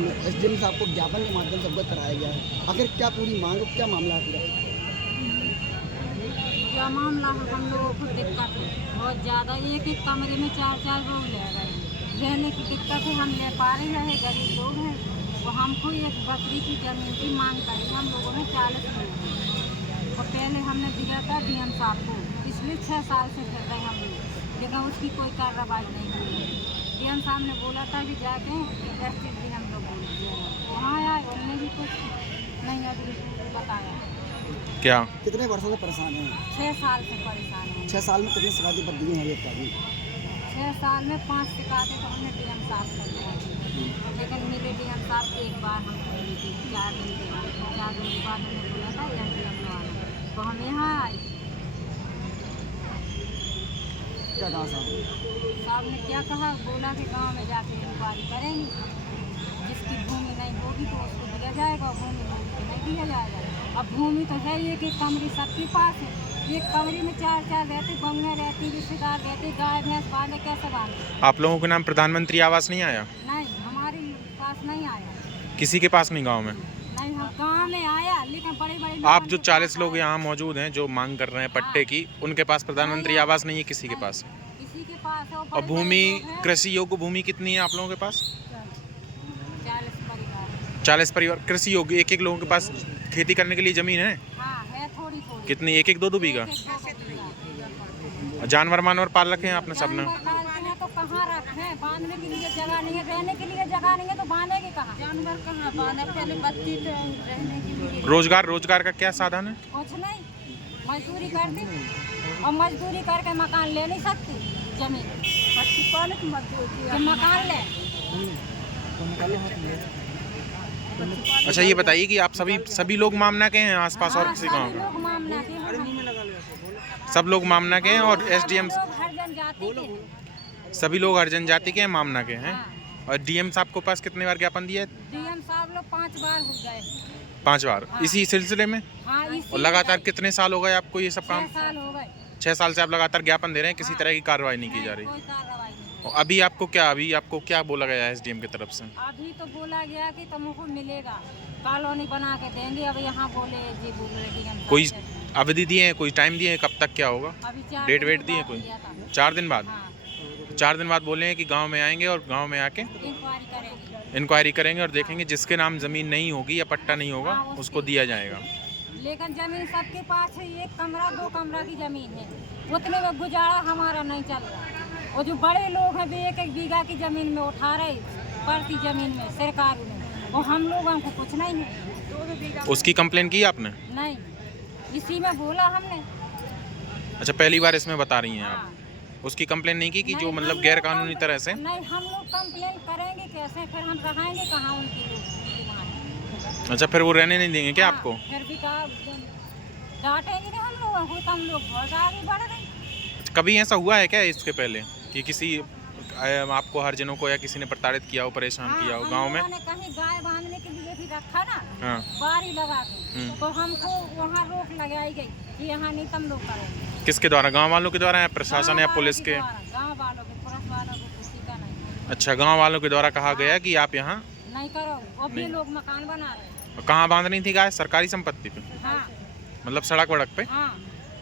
SDM साहब को ज्ञापन के माध्यम से अवगत कराया गया है। आखिर क्या पूरी मांग, क्या मामला है पूरा? क्या मामला है, हम लोगों को दिक्कत है बहुत ज़्यादा। एक एक कमरे में 4-4 लोग ले गए, रहने की दिक्कत है। हम ले पा रहे हैं, गरीब लोग हैं। तो हमको एक बकरी की ज़मीन की मांग करी हम लोगों ने 40 लोग, और पहले हमने दिया था डीएम साहब को। पिछले 6 साल से फिर रहे हम लोग, लेकिन उसकी कोई कार्रवाई नहीं हुई। डीएम साहब ने बोला था कि जाके एसडीएम हम लोग बोल दिया, वहाँ आए, उन्होंने भी कुछ नहीं अभी बताया। क्या कितने वर्षों से परेशान हैं? 6 साल से परेशान हैं। 6 साल में कितनी शिकायतें पर दी हैं अभी तक? 6 साल में 5 शिकायतें तो हमने डीएम साहब कर दिया, लेकिन मिले डीएम साहब एक बार हम मिली थी 4 दिन के बाद। 4 दिन के बाद हमने बोला था यहाँ डीएम आना, तो हम यहाँ आए। क्या कहा साहब ने क्या कहा, बोला कि गांव में जाके इंक्वायरी करेंगे, जिसकी भूमि नहीं होगी तो उसको दिया जाएगा, भूमि होगी तो नहीं दिया जाएगा। अब भूमि तो है, एक एक कमरे सबके पास है। एक कमरे में 4-4 रहते, बंगले रहती, रिश्तेदार रहते, गाय भैंस बांधे, कैसे बांधे? आप लोगों के नाम प्रधानमंत्री आवास नहीं आया? नहीं, हमारे पास नहीं आया। किसी के पास नहीं गांव में? नहीं, हम गाँव में आया, लेकिन बड़े आप जो 40 लोग यहाँ मौजूद हैं जो मांग कर रहे हैं पट्टे की, उनके पास प्रधानमंत्री आवास नहीं है किसी के पास? किसी के पास है। और भूमि, कृषि योग्य भूमि कितनी है आप लोगों के पास? 40 परिवार कृषि योग्य। एक एक लोगों के पास खेती करने के लिए जमीन है? हाँ, है थोड़ी थोड़ी। कितनी? 1-1, 2-2 बीघा? जानवर मानवर पाल रखे हैं आपने सबने? तो कहाँ रखे? बांधने के लिए जगह नहीं है, रहने के लिए जगह नहीं है, तो बांधेंगे कहाँ? जानवर कहाँ बांधे? पहले बत्ती तो रहने के लिए। रोजगार का क्या साधन है? कुछ नहीं, मजदूरी करती, और मजदूरी करके मकान ले नहीं सकती। जमीन मकान ले। अच्छा, ये बताइए कि आप सभी लोग मामना के हैं आसपास और किसी गांव के? सब लोग मामना के हैं और एसडीएम सभी लोग हर जनजाति के हैं, मामना के हैं। और डीएम साहब को पास कितने बार ज्ञापन दिया है? डीएम साहब लोग 5 बार हो गए। 5 बार? हाँ। इसी सिलसिले में? हाँ, और लगातार कितने साल हो गए आपको ये सब काम? 6 साल हो गए। 6 साल से आप लगातार ज्ञापन दे रहे हैं, किसी तरह की कार्रवाई नहीं की जा रही? कोई कार्रवाई नहीं। और अभी आपको क्या बोला गया है एसडीएम की तरफ से? अभी तो बोला गया कि तुमको मिलेगा, कॉलोनी बना के देंगे। अब यहाँ बोले जी बोल रहे डीएम कोई अवधि दिए हैं, कोई टाइम दिए हैं कब तक क्या होगा? अभी 4 डेट दिन वेट के दिए बाद कोई? दिया था। 4 दिन बाद? हाँ, 4 दिन बाद बोले हैं कि गांव में आएंगे और गांव में आके इंक्वायरी करेंगे। इंक्वायरी करेंगे और देखेंगे जिसके नाम ज़मीन नहीं होगी या पट्टा नहीं होगा हाँ, उसको दिया जाएगा। लेकिन जमीन सबके पास है, 1 कमरा 2 कमरा की जमीन है, उतने में गुजारा हमारा नहीं चल रहा। और जो बड़े लोग हैं वे 1-1 बीघा की जमीन में उठा रहे, पड़ती जमीन में सरकार में, और हम लोगों को कुछ नहीं है। उसकी कंप्लेन की आपने? नहीं, इसी में बोला हमने। अच्छा, पहली बार इसमें बता रही हैं आप? हाँ। उसकी कंप्लेन नहीं की कि जो नहीं, मतलब हम गैर लोग कानूनी तरह से? नहीं, हम लोग कंप्लेन करेंगे कैसे? फिर हम रहेंगे कहाँ उनकी लोग? अच्छा, फिर वो रहने नहीं देंगे क्या आपको? फिर भी डांटेंगे हम लोगों को, तो हम लोग बहुत आगे बढ़ रहे। कभी ऐसा हुआ है क्या इसके पहले कि किसी आपको हरिजनों को या किसी ने प्रताड़ित किया हो, परेशान किया हो गांव में? हम लोगों ने कहीं गाय बांधने के लिए भी रखा ना, हाँ। बारी लगा के, तो हमको वहाँ रोक लगाई गई कि यहाँ नहीं तुम लोग करेंगे। किसके द्वारा? गांव वालों के द्वारा या प्रशासन या पुलिस के? गाँव वालों के, पुलिस वालों के, किसी का नहीं। अच्छा, गांव वालों के द्वारा कहा गया कि आप यहाँ नहीं करो। अब ये लोग मकान बना रहे। कहाँ बांध रही थी गाय? सरकारी संपत्ति पे? हाँ, मतलब सड़क वड़क पे? हाँ।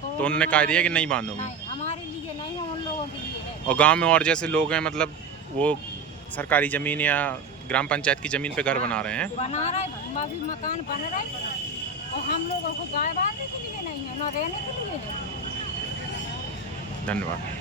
तो उन्होंने कह दिया कि नहीं बांधूंगी? नहीं, हमारे लिए नहीं है, उन लोगों के लिए है। और गांव में और जैसे लोग हैं, मतलब वो सरकारी जमीन या ग्राम पंचायत की जमीन पे घर बना रहे हैं? बना रहे, अभी मकान बन रहे, और हम लोगों को गाय बांधने के लिए नहीं है, न रहने के लिए है। धन्यवाद।